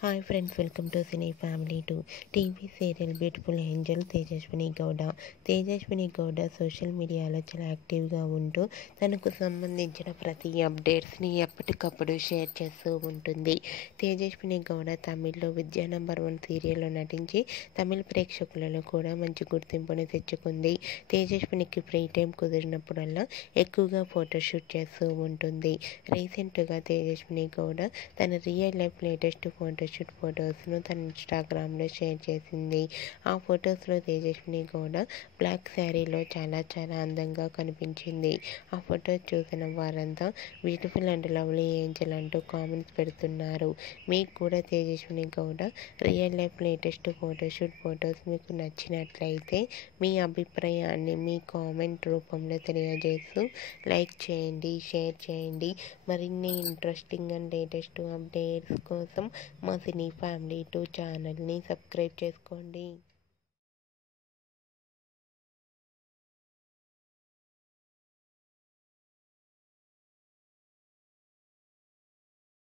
Hi friends, welcome to cine family to TV serial beautiful angel Tejaswini Gowda. Tejaswini Gowda social మీడియాలో చాలా యాక్టివ్గా ఉంటూ తనకు సంబంధించిన ప్రతి అప్డేట్స్ని ఎప్పటికప్పుడు షేర్ చేస్తూ ఉంటుంది. తేజస్విని గౌడ తమిళ్లో విద్యా నంబర్ 1 సీరియల్లో నటించి తమిళ ప్రేక్షకులలో కూడా మంచి గుర్తింపుని తెచ్చుకుంది. తేజస్వినికి ఫ్రీ టైం కుదిరినప్పుడల్లా ఎక్కువగా ఫోటోషూట్ చేస్తూ ఉంటుంది. రీసెంట్గా తేజస్విని గౌడ తన రియల్ లైఫ్ లేటెస్ట్ ఫొటోస్ను తన ఇన్స్టాగ్రామ్లో షేర్ చేసింది. ఆ ఫొటోస్లో తేజస్విని గౌడ బ్లాక్ శారీలో చాలా అందంగా కనిపించింది. ఆ ఫొటోస్ చూసిన వారంతా బ్యూటిఫుల్ అండ్ లవ్లీ ఏంజల్ అంటూ కామెంట్స్ పెడుతున్నారు. మీకు కూడా Tejaswini Gowda real life latest photos మీకు నచ్చినట్లయితే మీ అభిప్రాయాన్ని మీ కామెంట్ రూపంలో తెలియజేస్తూ లైక్ చేయండి, షేర్ చేయండి. మరిన్ని ఇంట్రెస్టింగ్ అండ్ లేటెస్ట్ అప్డేట్స్ కోసం మా సినీ ఫ్యామిలీ 2 ఛానల్ని సబ్స్క్రైబ్ చేసుకోండి.